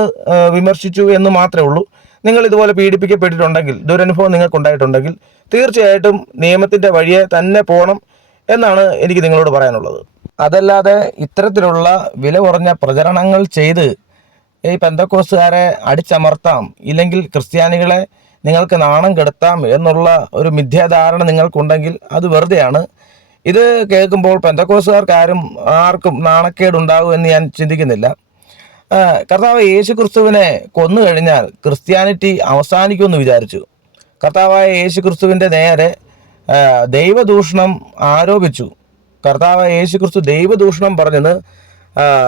വിമർശിച്ചു എന്ന് മാത്രമേ ഉള്ളൂ. നിങ്ങൾ ഇതുപോലെ പീഡിപ്പിക്കപ്പെട്ടിട്ടുണ്ടെങ്കിൽ ദുരനുഭവം നിങ്ങൾക്കുണ്ടായിട്ടുണ്ടെങ്കിൽ തീർച്ചയായിട്ടും നിയമത്തിന്റെ വഴിയെ തന്നെ പോകണം എന്നാണ് എനിക്ക് നിങ്ങളോട് പറയാനുള്ളത്. അതല്ലാതെ ഇത്തരത്തിലുള്ള വില കുറഞ്ഞ പ്രചരണങ്ങൾ ചെയ്ത് ഈ പെന്തക്കോസുകാരെ അടിച്ചമർത്താം. ഇല്ലെങ്കിൽ ക്രിസ്ത്യാനികളെ നിങ്ങൾക്ക് നാണം കെടുത്താം എന്നുള്ള ഒരു മിഥ്യാധാരണ നിങ്ങൾക്കുണ്ടെങ്കിൽ അത് വെറുതെയാണ്. ഇത് കേൾക്കുമ്പോൾ പെന്തക്കോസുകാർക്കാരും ആർക്കും നാണക്കേടുണ്ടാകും എന്ന് ഞാൻ ചിന്തിക്കുന്നില്ല. കർത്താവ് യേശു ക്രിസ്തുവിനെ കൊന്നു കഴിഞ്ഞാൽ ക്രിസ്ത്യാനിറ്റി അവസാനിക്കുമെന്ന് വിചാരിച്ചു. കർത്താവായ യേശു ക്രിസ്തുവിന്റെ നേരെ ദൈവദൂഷണം ആരോപിച്ചു. കർത്താവായ യേശു ക്രിസ്തു ദൈവദൂഷണം പറഞ്ഞത്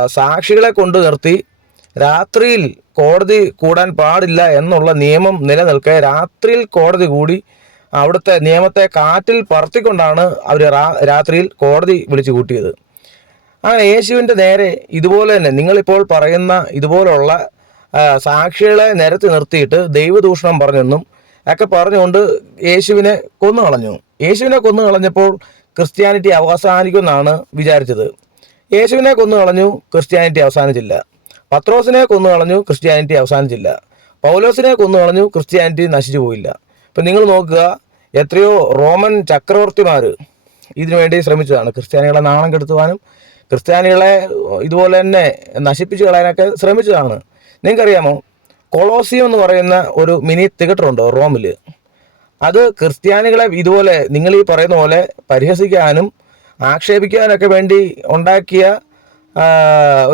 സാക്ഷികളെ കൊണ്ടു നിർത്തി രാത്രിയിൽ കോടതി കൂടാൻ പാടില്ല എന്നുള്ള നിയമം നിലനിൽക്കെ രാത്രിയിൽ കോടതി കൂടി അവിടുത്തെ നിയമത്തെ കാറ്റിൽ പറത്തിക്കൊണ്ടാണ് അവർ രാത്രിയിൽ കോടതി വിളിച്ചു കൂട്ടിയത്. അങ്ങനെ യേശുവിന്റെ നേരെ ഇതുപോലെ തന്നെ നിങ്ങളിപ്പോൾ പറയുന്ന ഇതുപോലുള്ള സാക്ഷികളെ നിരത്തി നിർത്തിയിട്ട് ദൈവദൂഷണം പറഞ്ഞെന്നും ഒക്കെ പറഞ്ഞുകൊണ്ട് യേശുവിനെ കൊന്നു കളഞ്ഞു യേശുവിനെ കൊന്നു കളഞ്ഞപ്പോൾ ക്രിസ്ത്യാനിറ്റി അവസാനിക്കുമെന്നാണ് വിചാരിച്ചത്. യേശുവിനെ കൊന്നു കളഞ്ഞു ക്രിസ്ത്യാനിറ്റി അവസാനിച്ചില്ല. പത്രോസിനെ കൊന്നു കളഞ്ഞു ക്രിസ്ത്യാനിറ്റി അവസാനിച്ചില്ല. പൗലോസിനെ കൊന്നു കളഞ്ഞു ക്രിസ്ത്യാനിറ്റി നശിച്ചു പോയില്ല. ഇപ്പം നിങ്ങൾ നോക്കുക എത്രയോ റോമൻ ചക്രവർത്തിമാർ ഇതിനു വേണ്ടി ശ്രമിച്ചതാണ്. ക്രിസ്ത്യാനികളെ നാണം കെടുത്തുവാനും ക്രിസ്ത്യാനികളെ ഇതുപോലെ തന്നെ നശിപ്പിച്ചു കളയാനൊക്കെ ശ്രമിച്ചതാണ്. നിങ്ങൾക്കറിയാമോ കൊളോസിയം എന്ന് പറയുന്ന ഒരു മിനി തിയേറ്ററുണ്ട് റോമിൽ അത് ക്രിസ്ത്യാനികളെ ഇതുപോലെ നിങ്ങൾ ഈ പറയുന്ന പോലെ പരിഹസിക്കാനും ആക്ഷേപിക്കാനൊക്കെ വേണ്ടി ഉണ്ടാക്കിയ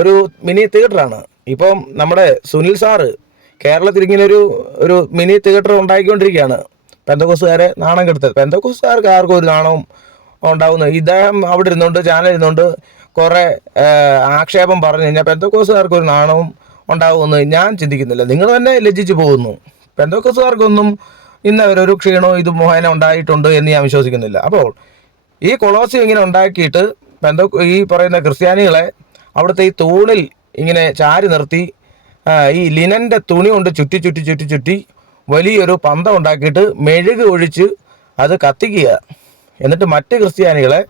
ഒരു മിനി തിയേറ്ററാണ്. ഇപ്പം നമ്മുടെ സുനിൽ സാറ് കേരളത്തിൽ ഇങ്ങനെ ഒരു ഒരു മിനി തിയേറ്റർ ഉണ്ടാക്കിക്കൊണ്ടിരിക്കുകയാണ്. പെന്തക്കോസുകാരെ നാണം കെടുത്തത് പെന്തക്കോസുകാർക്ക് ആർക്കും ഒരു നാണവും ഉണ്ടാവുന്നു ഇദ്ദേഹം അവിടെ ഇരുന്നുകൊണ്ട് ചാനൽ ഇരുന്നുകൊണ്ട് കുറേ ആക്ഷേപം പറഞ്ഞു കഴിഞ്ഞാൽ പെന്തക്കോസുകാർക്ക് ഒരു നാണവും ഉണ്ടാവുമെന്ന് ഞാൻ ചിന്തിക്കുന്നില്ല. നിങ്ങൾ തന്നെ ലജ്ജിച്ചു പോകുന്നു. പെന്തക്കോസുകാർക്കൊന്നും ഇന്ന് ഒരു ക്ഷീണവും ഇത് മുഖേന ഉണ്ടായിട്ടുണ്ട് എന്ന് ഞാൻ വിശ്വസിക്കുന്നില്ല. അപ്പോൾ ഈ കൊളോസിയം ഇങ്ങനെ ഉണ്ടാക്കിയിട്ട് പെന്തോ ഈ പറയുന്ന ക്രിസ്ത്യാനികളെ അവിടുത്തെ ഈ തൂണിൽ ഇങ്ങനെ ചാരി നിർത്തി ഈ ലിനന്റെ തുണി കൊണ്ട് ചുറ്റി ചുറ്റി ചുറ്റി ചുറ്റി വലിയൊരു പന്തം ഉണ്ടാക്കിയിട്ട് മെഴുക് ഒഴിച്ച് അത് കത്തിക്കുക. എന്നിട്ട് മറ്റ് ക്രിസ്ത്യാനികളെ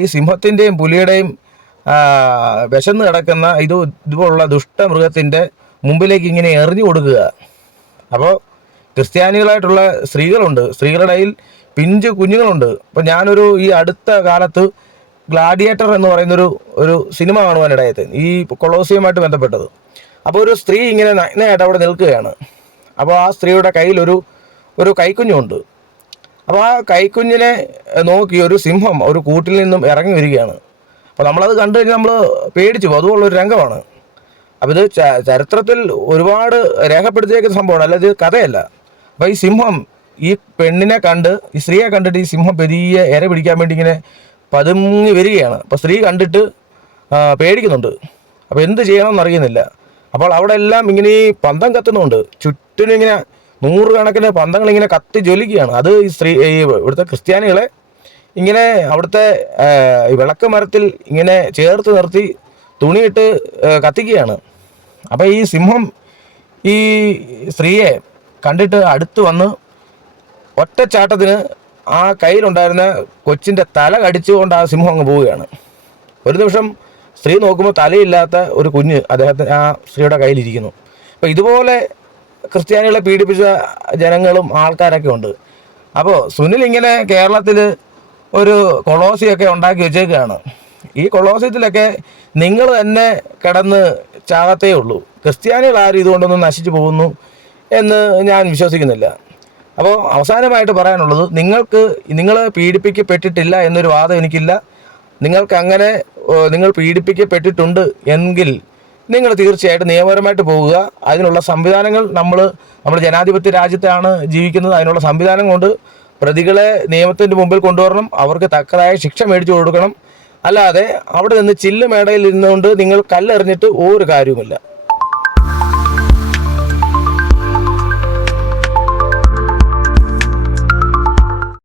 ഈ സിംഹത്തിന്റെയും പുലിയുടെയും വിശന്ന് കിടക്കുന്ന ഇത് ഇതുപോലുള്ള ദുഷ്ടമൃഗത്തിന്റെ മുമ്പിലേക്ക് ഇങ്ങനെ എറിഞ്ഞു കൊടുക്കുക. അപ്പോൾ ക്രിസ്ത്യാനികളായിട്ടുള്ള സ്ത്രീകളുണ്ട്. സ്ത്രീകളുടെ കയ്യിൽ പിഞ്ചു കുഞ്ഞുങ്ങളുണ്ട്. അപ്പോൾ ഞാനൊരു ഈ അടുത്ത കാലത്ത് ഗ്ലാഡിയേറ്റർ എന്ന് പറയുന്ന ഒരു ഒരു സിനിമ കാണുവാൻ ഇടയത്ത് ഈ കൊളോസിയമായിട്ട് ബന്ധപ്പെട്ടത്. അപ്പോൾ ഒരു സ്ത്രീ ഇങ്ങനെ നഗ്നയായിട്ട് അവിടെ നിൽക്കുകയാണ്. അപ്പോൾ ആ സ്ത്രീയുടെ കയ്യിൽ ഒരു ഒരു കൈക്കുഞ്ഞുണ്ട്. അപ്പോൾ ആ കൈക്കുഞ്ഞിനെ നോക്കി ഒരു സിംഹം ഒരു കൂട്ടിൽ നിന്നും ഇറങ്ങി വരികയാണ്. അപ്പോൾ നമ്മളത് കണ്ടു കഴിഞ്ഞാൽ നമ്മൾ പേടിച്ചു പോകും അതുപോലുള്ള ഒരു രംഗമാണ്. അപ്പോൾ ഇത് ചരിത്രത്തിൽ ഒരുപാട് രേഖപ്പെടുത്തിയേക്കുന്ന സംഭവമാണ്. അല്ല ഇത് കഥയല്ല. അപ്പോൾ ഈ സിംഹം ഈ പെണ്ണിനെ കണ്ട് ഈ സ്ത്രീയെ കണ്ടിട്ട് ഈ സിംഹം പെരിയ ഇര പിടിക്കാൻ വേണ്ടി ഇങ്ങനെ പതുങ്ങി വരികയാണ്. അപ്പോൾ സ്ത്രീ കണ്ടിട്ട് പേടിക്കുന്നുണ്ട്. അപ്പോൾ എന്ത് ചെയ്യണമെന്ന് അറിയുന്നില്ല. അപ്പോൾ അവിടെ എല്ലാം ഇങ്ങനെ ഈ പന്തം കത്തുന്നുണ്ട്. ചുറ്റിനും ഇങ്ങനെ നൂറുകണക്കിന് പന്തങ്ങൾ ഇങ്ങനെ കത്തി ജ്വലിക്കുകയാണ്. അത് ഈ സ്ത്രീ ഈ ഇവിടുത്തെ ക്രിസ്ത്യാനികളെ ഇങ്ങനെ അവിടുത്തെ വിളക്ക് മരത്തിൽ ഇങ്ങനെ ചേർത്ത് നിർത്തി തുണിയിട്ട് കത്തിക്കുകയാണ്. അപ്പോൾ ഈ സിംഹം ഈ സ്ത്രീയെ കണ്ടിട്ട് അടുത്ത് വന്ന് ഒറ്റച്ചാട്ടത്തിന് ആ കയ്യിലുണ്ടായിരുന്ന കൊച്ചിന്റെ തല കടിച്ചുകൊണ്ട് ആ സിംഹം അങ്ങ് പോവുകയാണ്. ഒരു നിമിഷം സ്ത്രീ നോക്കുമ്പോൾ തലയില്ലാത്ത ഒരു കുഞ്ഞ് അദ്ദേഹത്തിന് ആ സ്ത്രീയുടെ കയ്യിലിരിക്കുന്നു. അപ്പോൾ ഇതുപോലെ ക്രിസ്ത്യാനികളെ പീഡിപ്പിച്ച ജനങ്ങളും ആൾക്കാരൊക്കെ ഉണ്ട്. അപ്പോൾ സുനിൽ ഇങ്ങനെ കേരളത്തിൽ ഒരു കൊളോസിയൊക്കെ ഉണ്ടാക്കി വെച്ചേക്കുകയാണ് ഈ കൊളോസിയത്തിലൊക്കെ നിങ്ങൾ തന്നെ കിടന്ന് ചാകത്തേ ഉള്ളൂ. ക്രിസ്ത്യാനികൾ ആരും ഇതുകൊണ്ടൊന്നും നശിച്ചു പോകുന്നു എന്ന് ഞാൻ വിശ്വസിക്കുന്നില്ല. അപ്പോൾ അവസാനമായിട്ട് പറയാനുള്ളത് നിങ്ങൾക്ക് നിങ്ങൾ പീഡിപ്പിക്കപ്പെട്ടിട്ടില്ല എന്നൊരു വാദം എനിക്കില്ല. നിങ്ങൾക്ക് അങ്ങനെ നിങ്ങൾ പീഡിപ്പിക്കപ്പെട്ടിട്ടുണ്ട് എങ്കിൽ നിങ്ങൾ തീർച്ചയായിട്ടും നിയമപരമായിട്ട് പോവുക. അതിനുള്ള സംവിധാനങ്ങൾ നമ്മൾ നമ്മൾ ജനാധിപത്യ രാജ്യത്താണ് ജീവിക്കുന്നത്. അതിനുള്ള സംവിധാനം കൊണ്ട് പ്രതികളെ നിയമത്തിന്റെ മുമ്പിൽ കൊണ്ടുവരണം. അവർക്ക് തക്കതായ ശിക്ഷ മേടിച്ചു കൊടുക്കണം. അല്ലാതെ അവിടെ നിന്ന് ചില്ല് മേടയിൽ ഇരുന്നുകൊണ്ട് നിങ്ങൾ കല്ലെറിഞ്ഞിട്ട് ഒരു കാര്യവുമില്ല.